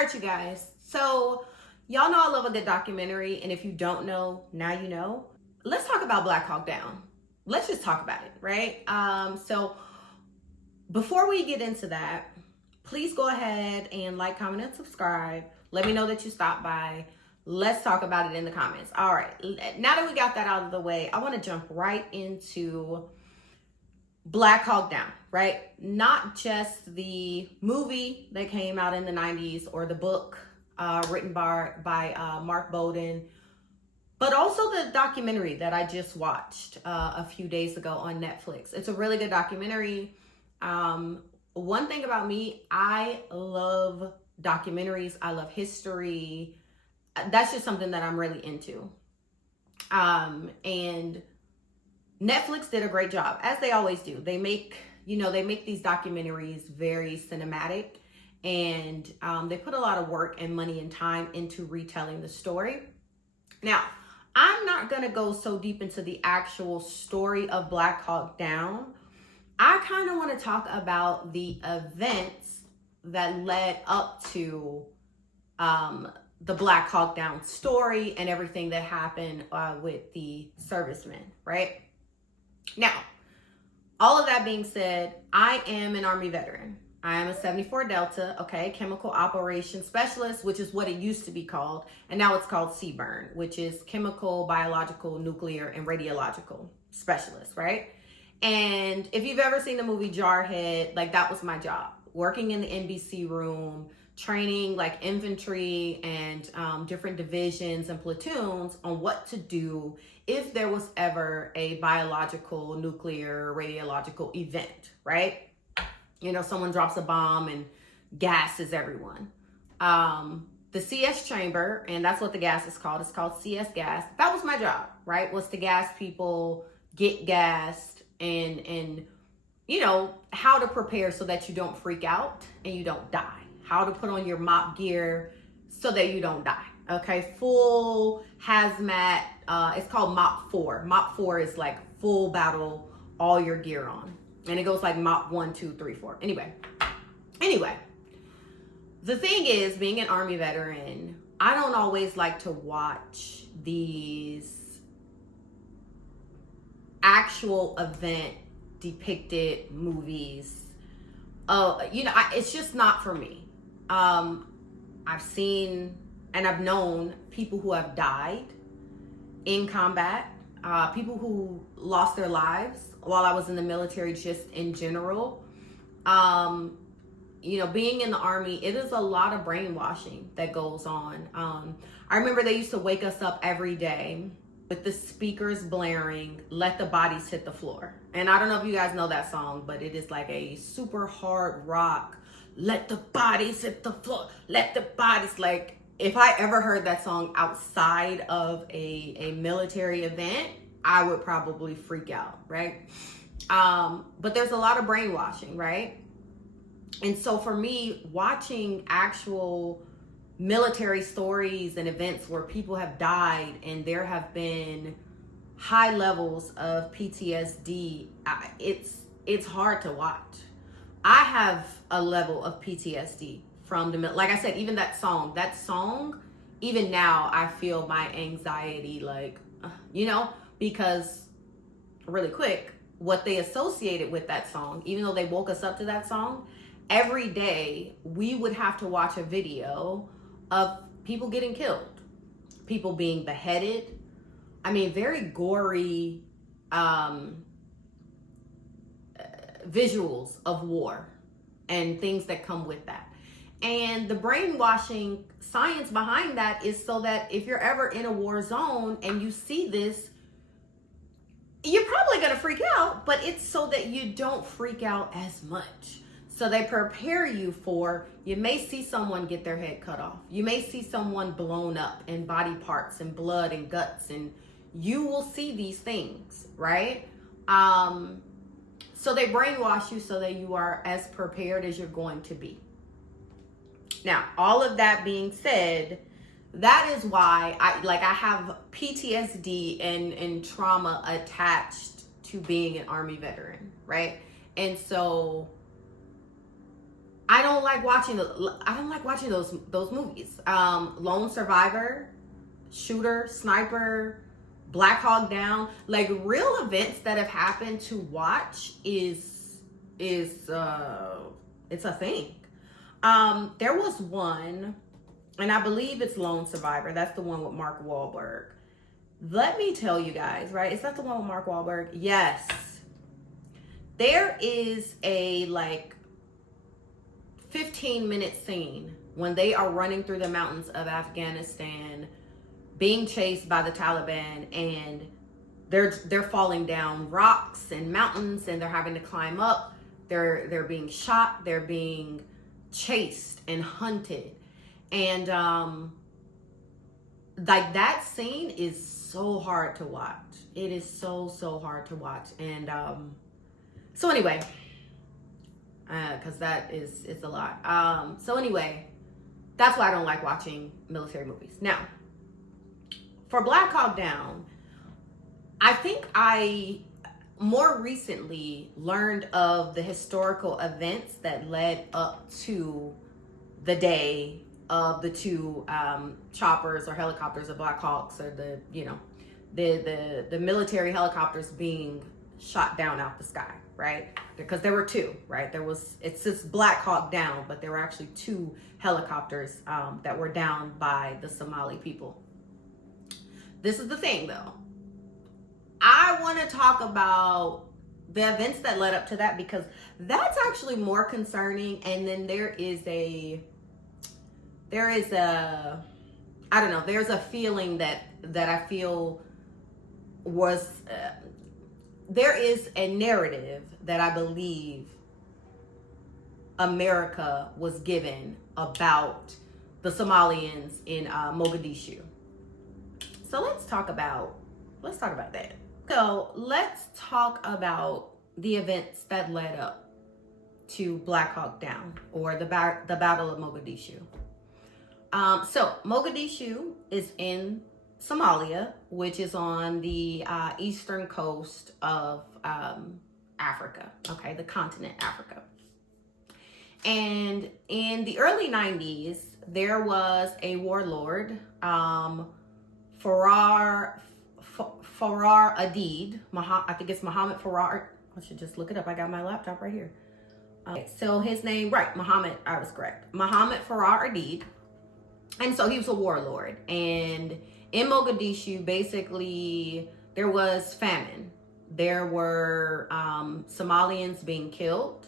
right, you guys. So, y'all know I love a good documentary, and if you don't know, now you know. Let's talk about Black Hawk Down. Let's just talk about it, right? So before we get into that, please go ahead and like, comment, and subscribe. Let me know that you stopped by. Let's talk about it in the comments. All right, now that we got that out of the way, I want to jump right into Black Hawk Down, right? Not just the movie that came out in the 90s or the book written by Mark Bowden, but also the documentary that I just watched a few days ago on Netflix. It's a really good documentary. One thing about me, I love documentaries. I love history. That's just something that I'm really into. And Netflix did a great job, as they always do. They make these documentaries very cinematic, and they put a lot of work and money and time into retelling the story. Now, I'm not going to go so deep into the actual story of Black Hawk Down. I kind of want to talk about the events that led up to the Black Hawk Down story and everything that happened with the servicemen, right? Now, all of that being said, I am an Army veteran. I am a 74 Delta, okay, chemical operations specialist, which is what it used to be called. And now it's called CBRN, which is chemical, biological, nuclear, and radiological specialist, right? And if you've ever seen the movie Jarhead, like that was my job, working in the NBC room, training like infantry and different divisions and platoons on what to do if there was ever a biological, nuclear, radiological event, right? You know, someone drops a bomb and gases everyone. The CS chamber, and that's what the gas is called. It's called CS gas. That was my job, right? Was to gas people, get gassed, and you know, how to prepare so that you don't freak out and you don't die. How to put on your MOP gear so that you don't die. Okay, full hazmat. It's called MOP 4. MOP 4 is like full battle, all your gear on. And it goes like MOP 1, 2, 3, 4. Anyway, the thing is, being an Army veteran, I don't always like to watch these actual event depicted movies. It's just not for me. I've seen and I've known people who have died in combat, people who lost their lives while I was in the military, just in general. Being in the Army, it is a lot of brainwashing that goes on. I remember they used to wake us up every day with the speakers blaring, "Let the bodies hit the floor." And I don't know if you guys know that song, but it is like a super hard rock. Let the bodies hit the floor. Let the bodies, like, if I ever heard that song outside of a military event, I would probably freak out, right? But there's a lot of brainwashing, right? And so for me, watching actual military stories and events where people have died and there have been high levels of PTSD, it's hard to watch. I have a level of PTSD from like I said, even that song, even now I feel my anxiety, because really quick, what they associated with that song, even though they woke us up to that song, every day we would have to watch a video of people getting killed, people being beheaded. I mean, very gory visuals of war and things that come with that. And the brainwashing science behind that is so that if you're ever in a war zone and you see this, you're probably going to freak out, but it's so that you don't freak out as much. So they prepare you for, you may see someone get their head cut off. You may see someone blown up and body parts and blood and guts, and you will see these things, right? So they brainwash you so that you are as prepared as you're going to be. Now, all of that being said, that is why I have PTSD and trauma attached to being an Army veteran, right? And so I don't don't like watching those movies. Lone Survivor, Shooter, Sniper, Black Hawk Down, like real events that have happened to watch is it's a thing. There was one, and I believe it's Lone Survivor. That's the one with Mark Wahlberg. Let me tell you guys, right? Is that the one with Mark Wahlberg? Yes. There is a like 15-minute scene when they are running through the mountains of Afghanistan, being chased by the Taliban, and they're falling down rocks and mountains, and they're having to climb up. They're being shot. They're being chased and hunted, and like that scene is so hard to watch. It is so hard to watch, and so anyway, because it's a lot. So anyway, that's why I don't like watching military movies. Now, for Black Hawk Down, I think I more recently learned of the historical events that led up to the day of the two choppers or helicopters, the Black Hawks, or the military helicopters being shot down out the sky, right? Because there were two, right? It's just Black Hawk Down, but there were actually two helicopters that were down by the Somali people. This is the thing, though. I want to talk about the events that led up to that, because that's actually more concerning. And then there's a I don't know, there's a feeling that I feel was, there is a narrative that I believe America was given about the Somalians in Mogadishu. So let's talk about that. So let's talk about the events that led up to Black Hawk Down, or the Battle of Mogadishu. So Mogadishu is in Somalia, which is on the eastern coast of Africa, okay, the continent Africa. And in the early 90s, there was a warlord, Farrar Adid, I think it's Muhammad Farrar. I should just look it up. I got my laptop right here. So his name, right, Muhammad, I was correct. Muhammad Farrar Adid. And so he was a warlord. And in Mogadishu, basically, there was famine. There were Somalians being killed,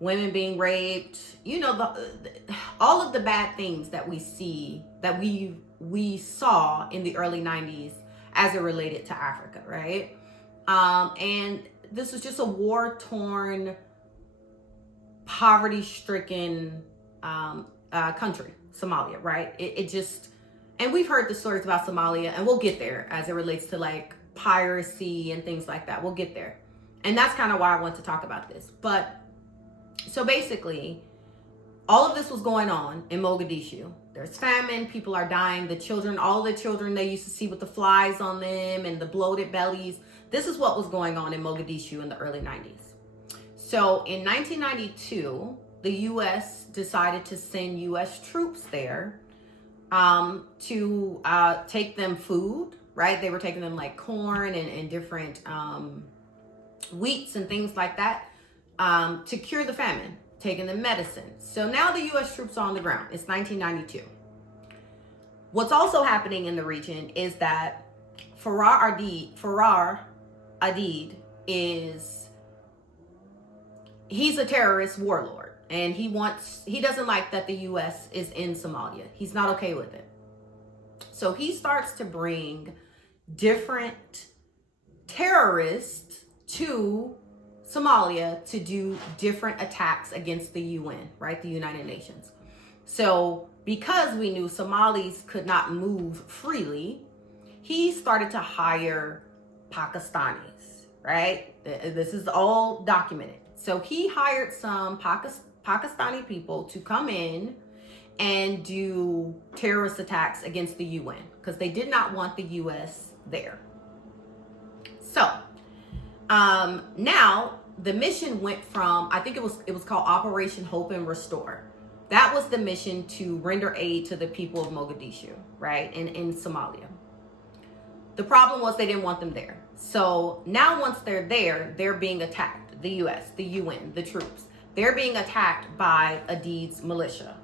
women being raped, all of the bad things that we see, that we saw in the early 90s as it related to Africa, right? And this was just a war-torn, poverty-stricken country, Somalia, right? It just, and we've heard the stories about Somalia, and we'll get there as it relates to like piracy and things like that. We'll get there. And that's kind of why I want to talk about this. But so basically, all of this was going on in Mogadishu. There's famine, people are dying, the children, all the children they used to see with the flies on them and the bloated bellies. This is what was going on in Mogadishu in the early 90s. So in 1992, the U.S. decided to send U.S. troops there to take them food, right? They were taking them like corn and different wheats and things like that to cure the famine, taking them medicine. So now the U.S. troops are on the ground. It's 1992. What's also happening in the region is that Farrar Adid he's a terrorist warlord, and he doesn't like that the U.S. is in Somalia. He's not okay with it. So he starts to bring different terrorists to Somalia to do different attacks against the UN, right? The United Nations. So because we knew Somalis could not move freely, he started to hire Pakistanis, right? This is all documented. So he hired some Pakistani people to come in and do terrorist attacks against the UN because they did not want the US there. So now the mission went from, I think it was called Operation Hope and Restore. That was the mission, to render aid to the people of Mogadishu, right, in Somalia. The problem was they didn't want them there. So now once they're there, they're being attacked. The US, the UN, the troops. They're being attacked by Adid's militia.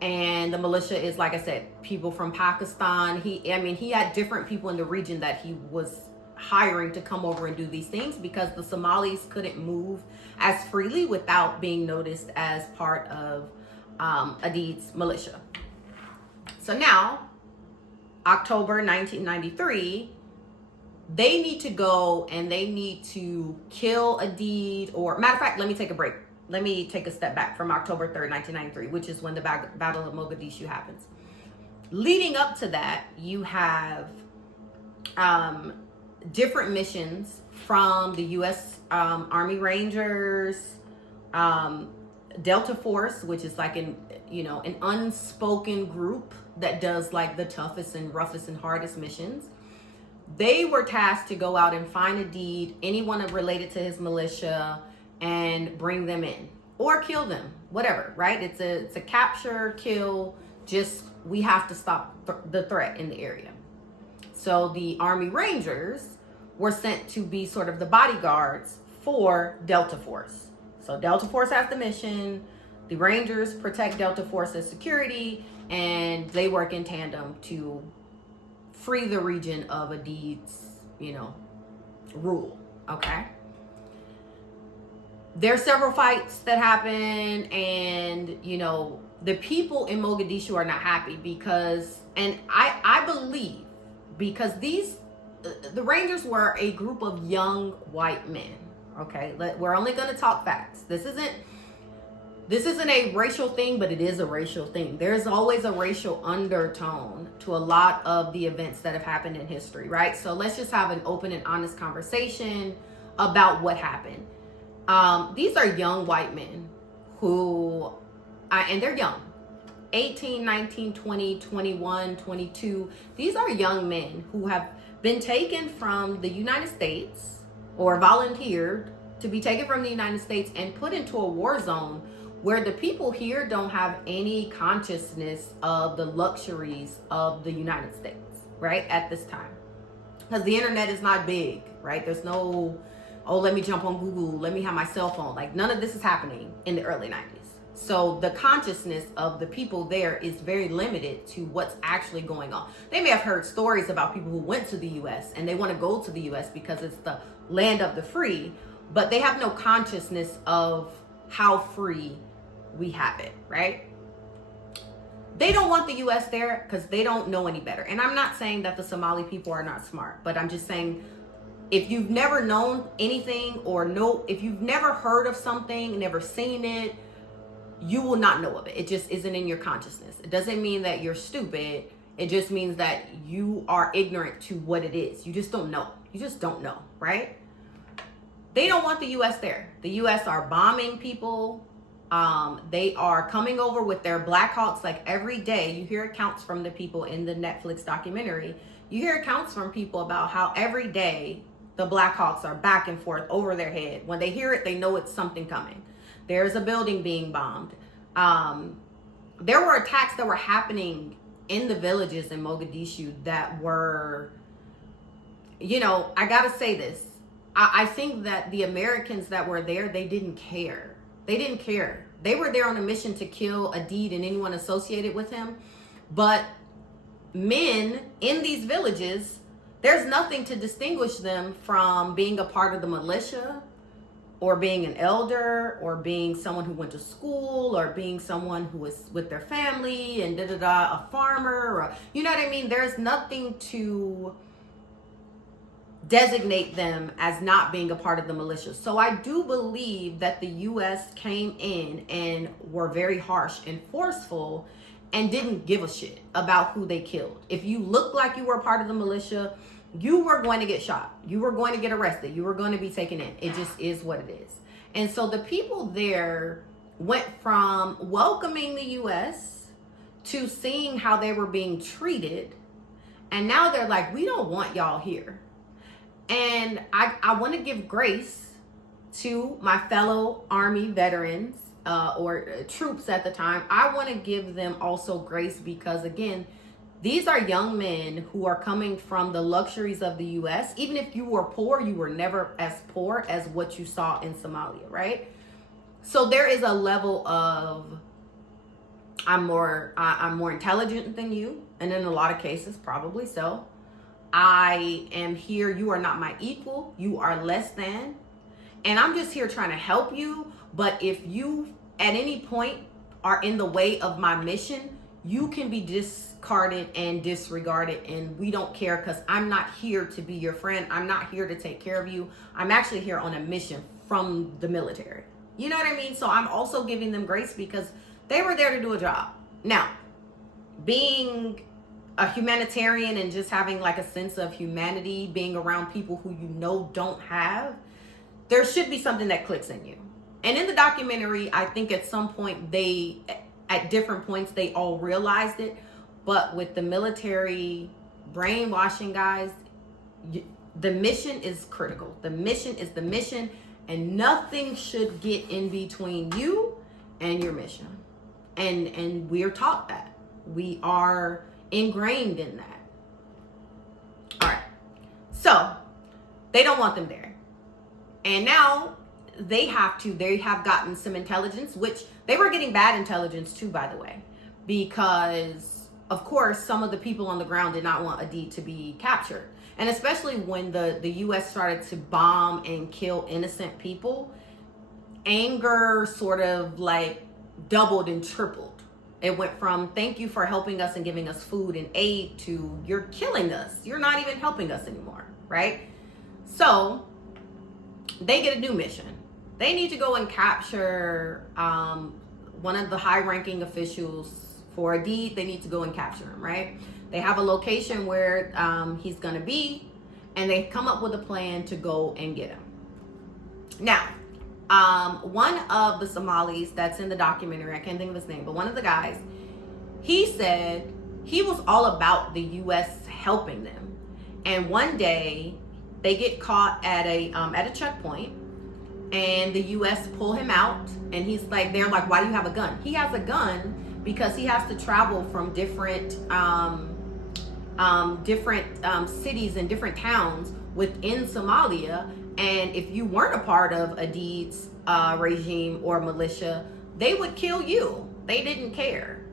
And the militia is, like I said, people from Pakistan. He had different people in the region that he was hiring to come over and do these things, because the Somalis couldn't move as freely without being noticed as part of Adid's militia. So now, October 1993, they need to go and they need to kill Adid, or matter of fact, let me take a break. Let me take a step back from October 3rd, 1993, which is when the Battle of Mogadishu happens. Leading up to that, you have different missions from the U.S. Army Rangers, Delta Force, which is like an unspoken group that does like the toughest and roughest and hardest missions. They were tasked to go out and find Adid, anyone related to his militia, and bring them in or kill them, whatever, right? It's a capture, kill, just we have to stop the threat in the area. So the Army Rangers were sent to be sort of the bodyguards for Delta Force. So Delta Force has the mission, the Rangers protect Delta Force's security, and they work in tandem to free the region of Adid's, rule, okay? There are several fights that happen, and, the people in Mogadishu are not happy because, and I believe, because the Rangers were a group of young white men, okay? We're only going to talk facts. This isn't a racial thing, but it is a racial thing. There's always a racial undertone to a lot of the events that have happened in history, right? So let's just have an open and honest conversation about what happened. These are young white men who, and they're young, 18, 19, 20, 21, 22. These are young men who have been taken from the United States, or volunteered to be taken from the United States and put into a war zone where the people here don't have any consciousness of the luxuries of the United States, right, at this time. Because the internet is not big, right? There's no, let me jump on Google, let me have my cell phone. Like, none of this is happening in the early 90s. So the consciousness of the people there is very limited to what's actually going on. They may have heard stories about people who went to the US and they want to go to the US because it's the land of the free, but they have no consciousness of how free we have it, right? They don't want the US there because they don't know any better. And I'm not saying that the Somali people are not smart, but I'm just saying, if you've never known anything, if you've never heard of something, never seen it, you will not know of it. It just isn't in your consciousness. It doesn't mean that you're stupid. It just means that you are ignorant to what it is. You just don't know. You just don't know, right? They don't want the US there. The US are bombing people. They are coming over with their Black Hawks like every day. You hear accounts from the people in the Netflix documentary. You hear accounts from people about how every day the Black Hawks are back and forth over their head. When they hear it, they know it's something coming. There's a building being bombed. There were attacks that were happening in the villages in Mogadishu that were, I gotta say this. I think that the Americans that were there, they didn't care. They didn't care. They were there on a mission to kill Adid and anyone associated with him. But men in these villages, there's nothing to distinguish them from being a part of the militia, or being an elder, or being someone who went to school, or being someone who was with their family and a farmer, or, you know what I mean? There's nothing to designate them as not being a part of the militia. So I do believe that the US came in and were very harsh and forceful and didn't give a shit about who they killed. If you looked like you were a part of the militia, you were going to get shot. You were going to get arrested. You were going to be taken in. It just is what it is. And so the people there went from welcoming the US to seeing how they were being treated. And now they're like, we don't want y'all here. And I want to give grace to my fellow Army veterans or troops at the time, I want to give them also grace because, again, these are young men who are coming from the luxuries of the U.S. Even if you were poor, you were never as poor as what you saw in Somalia, right? So there is a level of I'm more intelligent than you, and in a lot of cases, probably so. I am here. You are not my equal. You are less than. And I'm just here trying to help you. But if you at any point are in the way of my mission, you can be discarded and disregarded. And we don't care because I'm not here to be your friend. I'm not here to take care of you. I'm actually here on a mission from the military. You know what I mean? So I'm also giving them grace because they were there to do a job. Now, being a humanitarian and just having like a sense of humanity, being around people who you know don't have, there should be something that clicks in you. And in the documentary, I think at some point at different points, they all realized it. But with the military brainwashing, guys, the mission is critical. The mission is the mission, and nothing should get in between you and your mission. And we are taught that. We are ingrained in that. All right. So they don't want them there. And now they have gotten some intelligence, which they were getting bad intelligence too, by the way, because of course, some of the people on the ground did not want Adid to be captured. And especially when the U.S. started to bomb and kill innocent people, anger sort of like doubled and tripled. It went from thank you for helping us and giving us food and aid to you're killing us. You're not even helping us anymore, right? So they get a new mission. They need to go and capture one of the high-ranking officials for Adid. They need to go and capture him, right? They have a location where he's going to be, and they come up with a plan to go and get him. Now, one of the Somalis that's in the documentary, I can't think of his name, but one of the guys, he said he was all about the U.S. helping them. And one day they get caught at a checkpoint, and the U.S. pull him out, and he's like, they're like, why do you have a gun? He has a gun because he has to travel from different cities and different towns within Somalia. And if you weren't a part of Adid's regime or militia, they would kill you. They didn't care.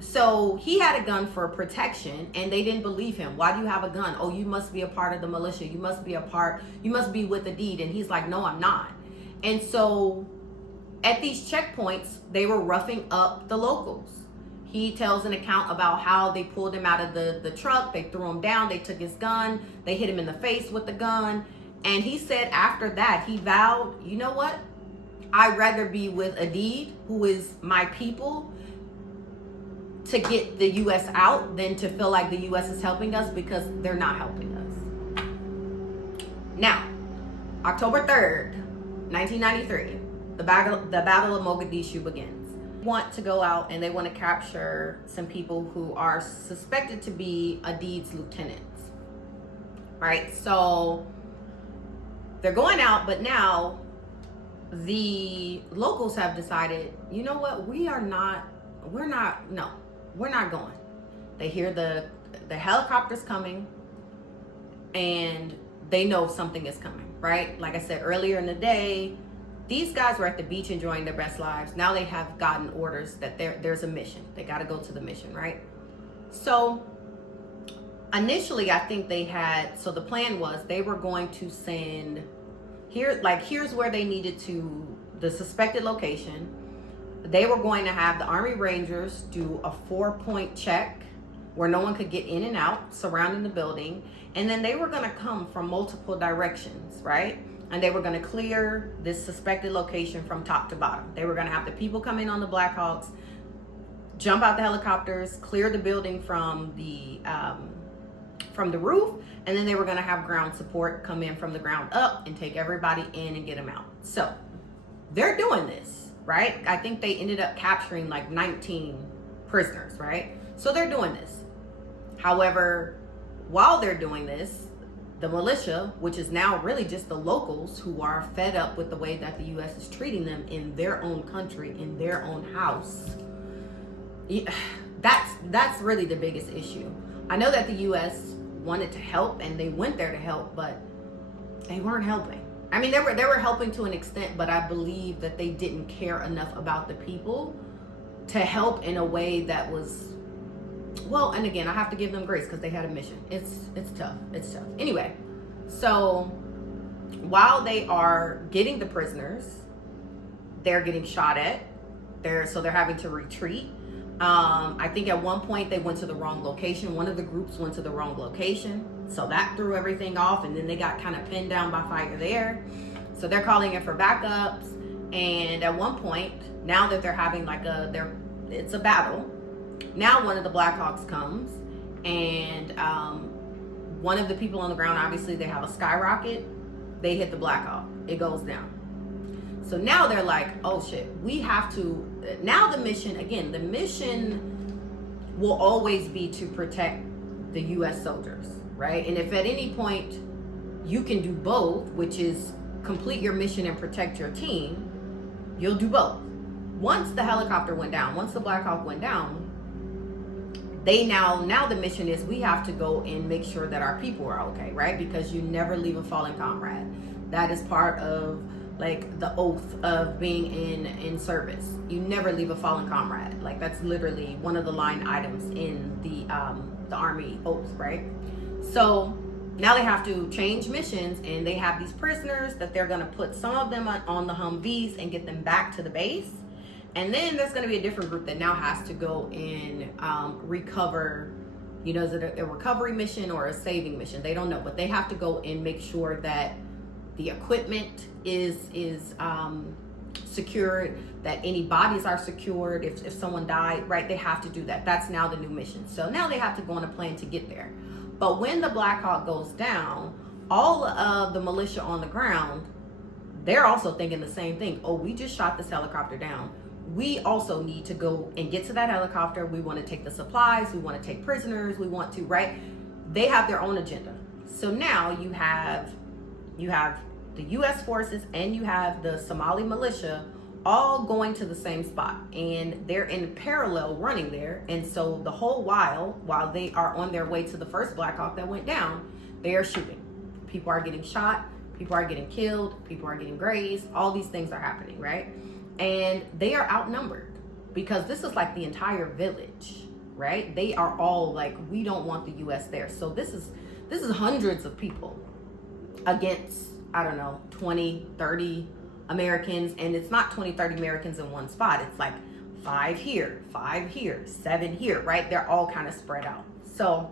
So he had a gun for protection, and they didn't believe him. Why do you have a gun? Oh, you must be a part of the militia. You must be with Adid. And he's like, no, I'm not. And so at these checkpoints, they were roughing up the locals. He tells an account about how they pulled him out of the truck. They threw him down. They took his gun. They hit him in the face with the gun. And he said after that, he vowed, you know what? I'd rather be with Adid, who is my people, to get the U.S. out than to feel like the U.S. is helping us, because they're not helping us. Now, October 3rd, 1993, the Battle of Mogadishu begins. They want to go out and they want to capture some people who are suspected to be Adid's lieutenants. Right? So they're going out, but now the locals have decided, you know what, we're not going. They hear the helicopters coming, and they know something is coming, right? Like I said earlier in the day, these guys were at the beach enjoying their best lives. Now they have gotten orders that there's a mission. They got to go to the mission, right? So initially, I think so the plan was they were going to send here's where they needed to, the suspected location. They were going to have the Army Rangers do a 4-point check where no one could get in and out surrounding the building. And then they were going to come from multiple directions, right? And they were going to clear this suspected location from top to bottom. They were going to have the people come in on the Blackhawks, jump out the helicopters, clear the building from the roof, and then they were going to have ground support come in from the ground up and take everybody in and get them out. So they're doing this, right? I think they ended up capturing like 19 prisoners, right? So they're doing this. However, while they're doing this, the militia, which is now really just the locals who are fed up with the way that the U.S. is treating them in their own country, in their own house. Yeah, that's really the biggest issue. I know that the U.S. wanted to help and they went there to help, but they weren't helping. I mean, they were helping to an extent, but I believe that they didn't care enough about the people to help in a way that was, well, and again, I have to give them grace because they had a mission. It's tough. It's tough. Anyway, so while they are getting the prisoners, they're getting shot at. They're having to retreat. I think at one point they went to the wrong location. One of the groups went to the wrong location. So that threw everything off, and then they got kind of pinned down by fire there. So they're calling in for backups. And at one point, now that they're having it's a battle. Now one of the Blackhawks comes, and one of the people on the ground, obviously they have a skyrocket. They hit the Blackhawk. It goes down. So now they're like, oh shit, we have to, now the mission will always be to protect the U.S. soldiers, right? And if at any point you can do both, which is complete your mission and protect your team, you'll do both. Once the helicopter went down, once the Black Hawk went down, now the mission is we have to go and make sure that our people are okay, right? Because you never leave a fallen comrade. That is part of like the oath of being in service. You never leave a fallen comrade. Like that's literally one of the line items in the Army oath, right? So now they have to change missions, and they have these prisoners that they're gonna put some of them on the Humvees and get them back to the base. And then there's gonna be a different group that now has to go and recover, is it a recovery mission or a saving mission? They don't know, but they have to go and make sure that the equipment is secured, that any bodies are secured. If someone died, right, they have to do that. That's now the new mission. So now they have to go on a plane to get there. But when the Black Hawk goes down, all of the militia on the ground, they're also thinking the same thing. Oh, we just shot this helicopter down. We also need to go and get to that helicopter. We want to take the supplies. We want to take prisoners. We want to, right? They have their own agenda. So now you have the U.S. forces and you have the Somali militia all going to the same spot, and they're in parallel running there. And so the whole while they are on their way to the first Black Hawk that went down, they are shooting. People are getting shot, people are getting killed, people are getting grazed, all these things are happening, right? And they are outnumbered because this is like the entire village, right? They are all like, we don't want the U.S. there. So this is hundreds of people against, I don't know, 20, 30 Americans. And it's not 20, 30 Americans in one spot. It's like 5 here, 7 here, right? They're all kind of spread out. So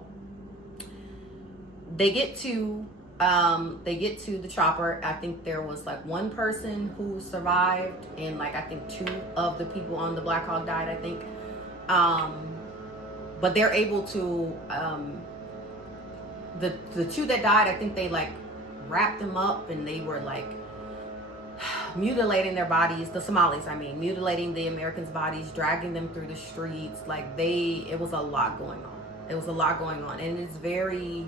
they get to the chopper. I think there was like one person who survived, and like I think 2 of the people on the Black Hawk died, I think. But they're able to the 2 that died, I think they like wrapped them up, and they were like mutilating their bodies, the Somalis, mutilating the Americans' bodies, dragging them through the streets. Like it was a lot going on. It was a lot going on, and it's very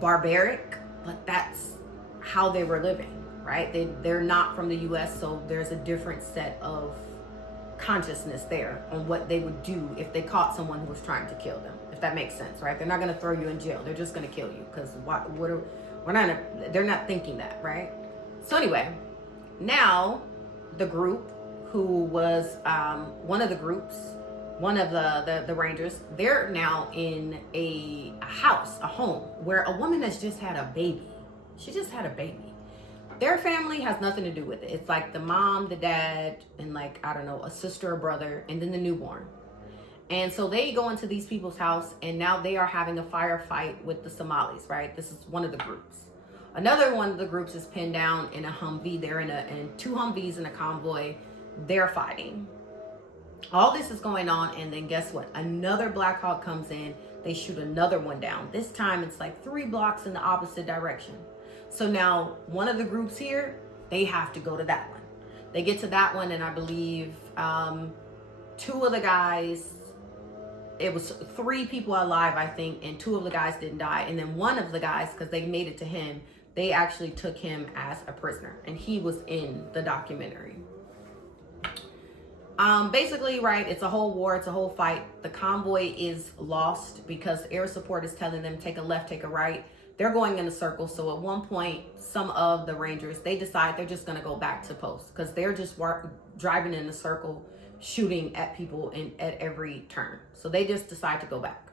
barbaric, but that's how they were living, right? They're not from the U.S., so there's a different set of consciousness there on what they would do if they caught someone who was trying to kill them, if that makes sense, right? They're not going to throw you in jail. They're just going to kill you because they're not thinking that, right? So anyway, now the group who was one of the Rangers, they're now in a house, a home, where a woman has just had a baby. She just had a baby. Their family has nothing to do with it. It's like the mom, the dad, and like, I don't know, a sister or brother, and then the newborn. And so they go into these people's house, and now they are having a firefight with the Somalis, right? This is one of the groups. Another one of the groups is pinned down in a Humvee. They're in 2 Humvees in a convoy. They're fighting. All this is going on, and then guess what? Another Black Hawk comes in. They shoot another one down. This time it's like 3 blocks in the opposite direction. So now one of the groups here, they have to go to that one. They get to that one, and I believe 2 of the guys it was 3 people alive, I think, and 2 of the guys didn't die. And then one of the guys, because they made it to him, they actually took him as a prisoner, and he was in the documentary. Basically, right, it's a whole war, it's a whole fight. The convoy is lost because air support is telling them take a left, take a right. They're going in a circle. So at one point, some of the Rangers, they decide they're just going to go back to post because they're just driving in a circle, shooting at people at every turn. So they just decide to go back.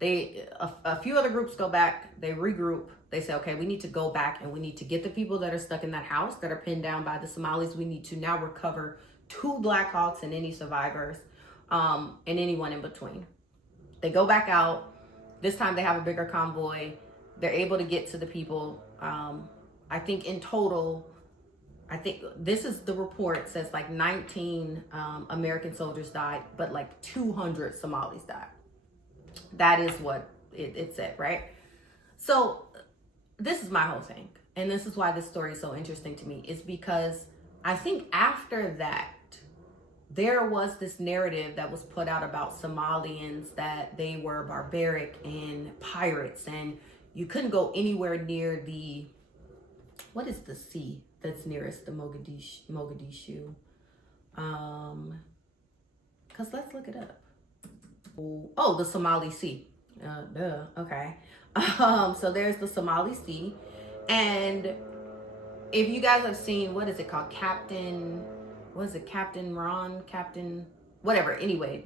A few other groups go back, they regroup. They say, okay, we need to go back and we need to get the people that are stuck in that house that are pinned down by the Somalis. We need to now recover 2 Black Hawks and any survivors, and anyone in between. They go back out. This time they have a bigger convoy. They're able to get to the people. I think in total, I think this is the report, says like 19 American soldiers died, but like 200 Somalis died. That is what it said, right? So this is my whole thing. And this is why this story is so interesting to me, is because I think after that, there was this narrative that was put out about Somalians that they were barbaric and pirates, and you couldn't go anywhere near what is the sea that's nearest the Mogadishu? Because let's look it up. Oh, the Somali Sea. Okay. So there's the Somali Sea. And if you guys have seen, what is it called? Captain Ron? Captain, whatever. Anyway,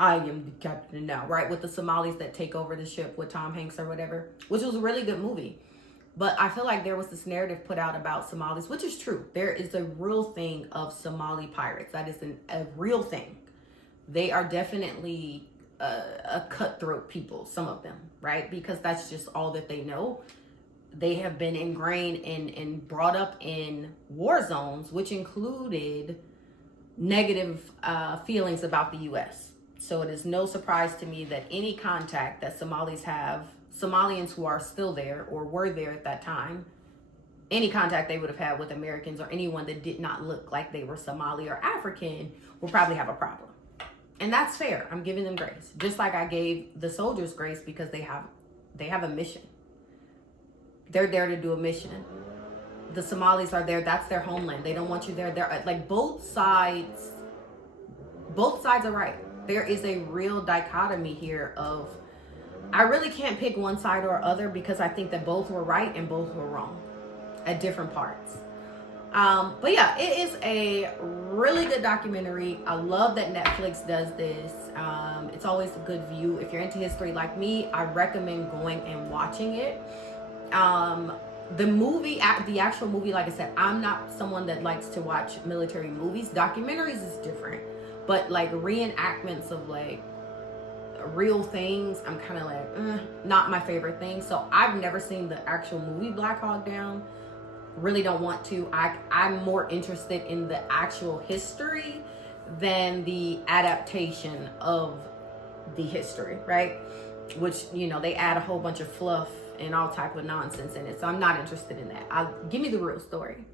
I Am the Captain Now, right? With the Somalis that take over the ship with Tom Hanks or whatever, which was a really good movie. But I feel like there was this narrative put out about Somalis, which is true. There is a real thing of Somali pirates. That is a real thing. They are definitely a cutthroat people, some of them, right? Because that's just all that they know. They have been ingrained and brought up in war zones, which included negative feelings about the U.S. So it is no surprise to me that any contact that Somalis have, Somalians who are still there or were there at that time, any contact they would have had with Americans or anyone that did not look like they were Somali or African will probably have a problem. And that's fair. I'm giving them grace. Just like I gave the soldiers grace because they have a mission. They're there to do a mission. The Somalis are there. That's their homeland. They don't want you there. They're like both sides are right. There is a real dichotomy here of, I really can't pick one side or other because I think that both were right and both were wrong at different parts. But yeah, it is a really good documentary. I love that Netflix does this. It's always a good view. If you're into history like me, I recommend going and watching it. The actual movie, like I said, I'm not someone that likes to watch military movies. Documentaries is different, but like reenactments of like real things, I'm kind of like, not my favorite thing. So I've never seen the actual movie Black Hawk Down. Really don't want to. I'm more interested in the actual history than the adaptation of the history, right? Which, they add a whole bunch of fluff and all type of nonsense in it. So I'm not interested in that. Give me the real story.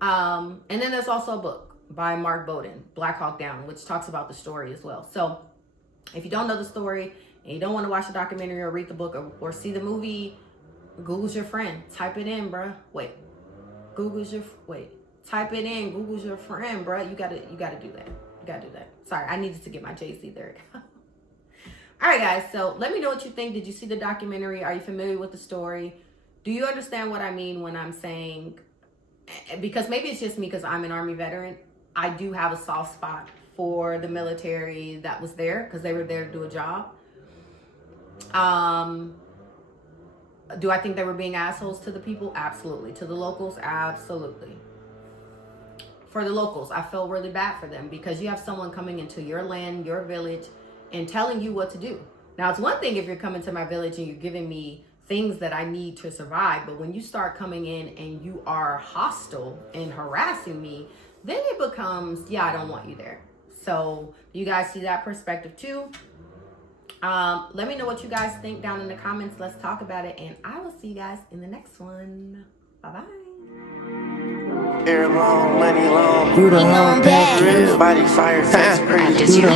And then there's also a book by Mark Bowden, Black Hawk Down, which talks about the story as well. So if you don't know the story and you don't want to watch the documentary or read the book or see the movie, Google's your friend. Type it in, bruh. Type it in. Google's your friend, bruh. You gotta do that. Sorry, I needed to get my Jay-Z lyric. All right, guys. So let me know what you think. Did you see the documentary? Are you familiar with the story? Do you understand what I mean when I'm saying, because maybe it's just me because I'm an Army veteran, I do have a soft spot for the military that was there because they were there to do a job. Do I think they were being assholes to the people? Absolutely. To the locals? Absolutely. For the locals, I felt really bad for them because you have someone coming into your land, your village, and telling you what to do. Now, it's one thing if you're coming to my village and you're giving me things that I need to survive, but when you start coming in and you are hostile and harassing me, then it becomes, I don't want you there. So you guys see that perspective too. Let me know what you guys think down in the comments. Let's talk about it, and I will see you guys in the next one. Bye-bye. Air long, money long. You know I'm back. Body fire, face crazy. Just you.